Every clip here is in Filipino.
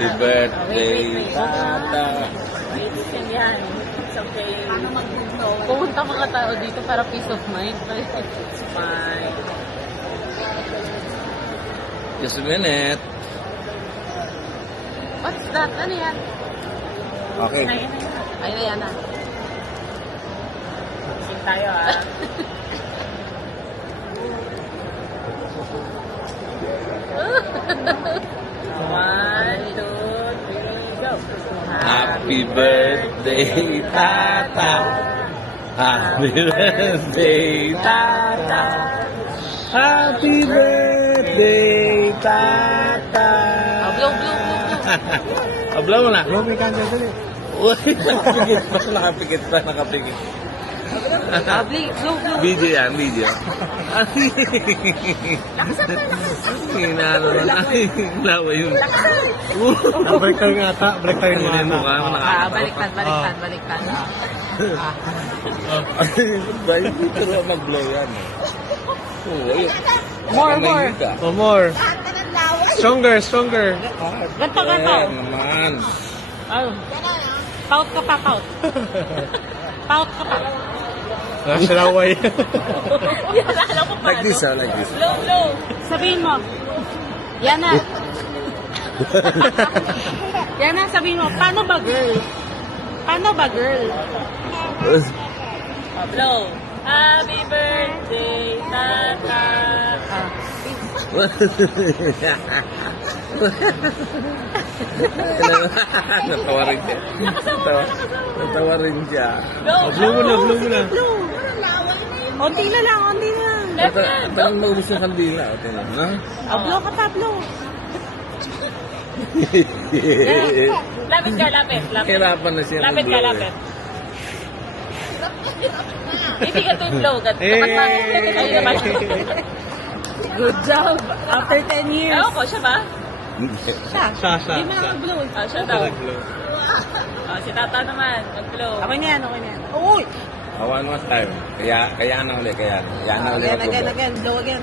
Happy birthday, Tata. Wait, yan. It's okay. Paano mag-blow? Pumunta mga tao dito para peace of mind. It's fine. Just a minute. What's that? Ano yan? Okay. Ayan na. Sing tayo ah. One, two, three, go. Happy birthday, Tata. Happy birthday, Tata. Happy birthday, Tata. Blow, blow, blow. Abla mo na. Bro, may candle dali. Uy, nakapikit pa, nakapikit pa, nakapikit. Blow, blow. Video yan, video. Hinalo na. Lawa yung... Break tayo nga ata. Break tayo nga Ano ata. ka? Baliktad. Dahil dito rin mag-blow yan. Oo, ayun. More. Oh, more. Stronger. Ganto. Ayan naman. Oh. Pout ka pa, pout. Pout ka pa. Sinaway. Yan, alam ko pa. Like this, like this. Blow. Sabihin mo. Yan na. Yan na, sabihin mo. Paano ba, girl? Blow. Happy birthday, Tata. Natawa rin siya. Natawa rin siya. Blow mo na. Onti na lang. Tanong maubos yung kandila. Tingnan mo, ha? Blow ka pa, blow. Lapit ka. Hirapan na siya. Lapit ka. Hindi ka blow. Ayun naman. Good job. After 10 years. Ewan ko, siya ba? Siya. Siya. Hindi mo na mag-blow. Siya daw. Si Tata naman, mag-blow. Okay na yan. Uy! One more time. Kaya na ulit. Kaya na ulit. Again. Blow again.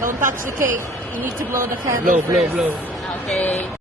Don't touch the cake. You need to blow the candle Blow. Okay.